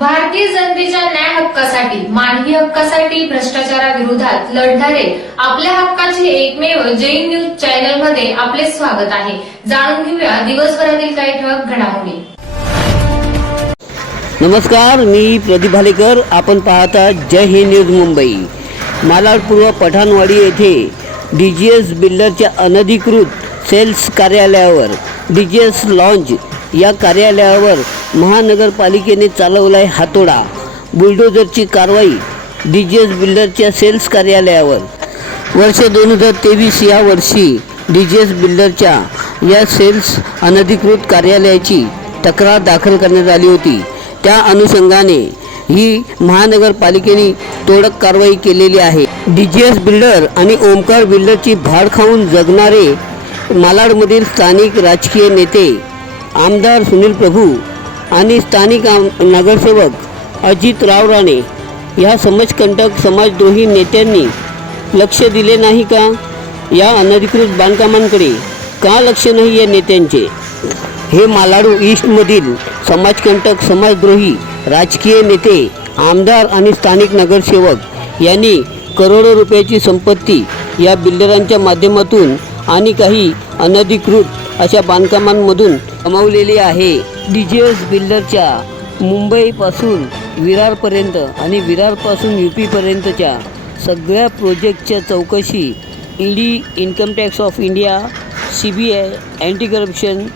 भारतीय जनतेच्या न्याय हक्कासाठी, मानवी हक्कासाठी, भ्रष्टाचाराविरोधात लढणारे आपल्या हक्काचे एकमेव जय न्यूज चॅनल मध्ये आपले स्वागत आहे। जाणून घेऊया दिवसभरातील काही ठळक घडामोडी। नमस्कार, मी प्रदीप भालेकर। आपण पाहता जय हिंद न्यूज मुंबई। मालाड पूर्व पठाणवाडी येथे डीजीएस बिल्डरच्या अनधिकृत सेल्स कार्यालयावर डीजीएस लॉन्च या कार्यालयावर महानगरपालिकेने चालवलाय हातोडा। बुलडोझरची कारवाई डीजीएस बिल्डरच्या सेल्स कार्यालयावर। वर्ष 2023 या वर्षी डीजीएस बिल्डरच्या या सेल्स अनधिकृत कार्यालयाची तक्रार दाखल करण्यात आली होती। त्या अनुषंगाने ही महानगरपालिकेने तोडक कारवाई केलेली आहे। डीजीएस बिल्डर आणि ओमकार बिल्डरची भाड खाऊन जगणारे मालाडमधील स्थानिक राजकीय नेते आमदार सुनील प्रभू आणि स्थानिक नगरसेवक अजित राव राणे या समाजकंटक समाजद्रोही नेत्यांनी लक्ष दिले नाही का? या अनधिकृत बांधकामांकडे का लक्ष नाही या नेत्यांचे? हे मालाडू ईस्टमधील समाजकंटक समाजद्रोही राजकीय नेते आमदार आणि स्थानिक नगरसेवक यांनी करोडो रुपयाची संपत्ती या बिल्डरांच्या माध्यमातून आणि काही अनधिकृत अशा बांधकामांमधून कमावलेली आहे। डीजीएस बिल्डरच्या मुंबईपासून विरारपर्यंत आणि विरारपासून यूपीपर्यंतच्या सगळ्या प्रोजेक्टच्या चौकशी ED, income tax of India, CBI, anti corruption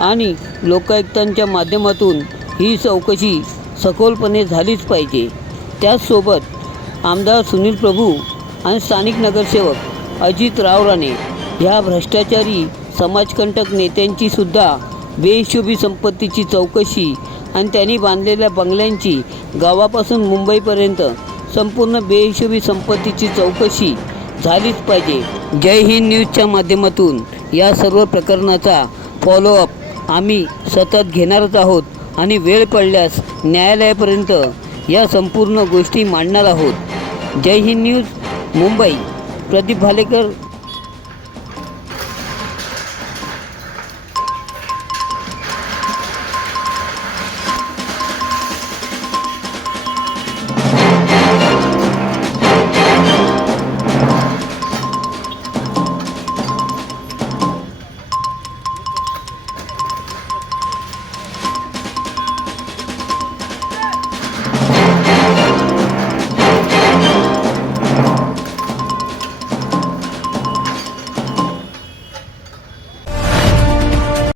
आणि लोकायुक्तांच्या माध्यमातून ही चौकशी सखोलपणे झालीच पाहिजे। त्याचसोबत आमदार सुनील प्रभू आणि स्थानिक नगरसेवक अजित राव राणे ह्या भ्रष्टाचारी समाजकंटक नेत्यांची सुद्धा बेहिशोबी संपत्तीची चौकशी आणि त्यांनी बांधलेल्या बंगल्यांची गावापासून मुंबईपर्यंत संपूर्ण बेहिशोबी संपत्तीची चौकशी झालीच पाहिजे। जय हिंद न्यूजच्या माध्यमातून या सर्व प्रकरणाचा फॉलोअप आम्ही सतत घेणारच आहोत आणि वेळ पडल्यास न्यायालयापर्यंत या संपूर्ण गोष्टी मांडणार आहोत। जय हिंद न्यूज मुंबई, प्रदीप भालेकर,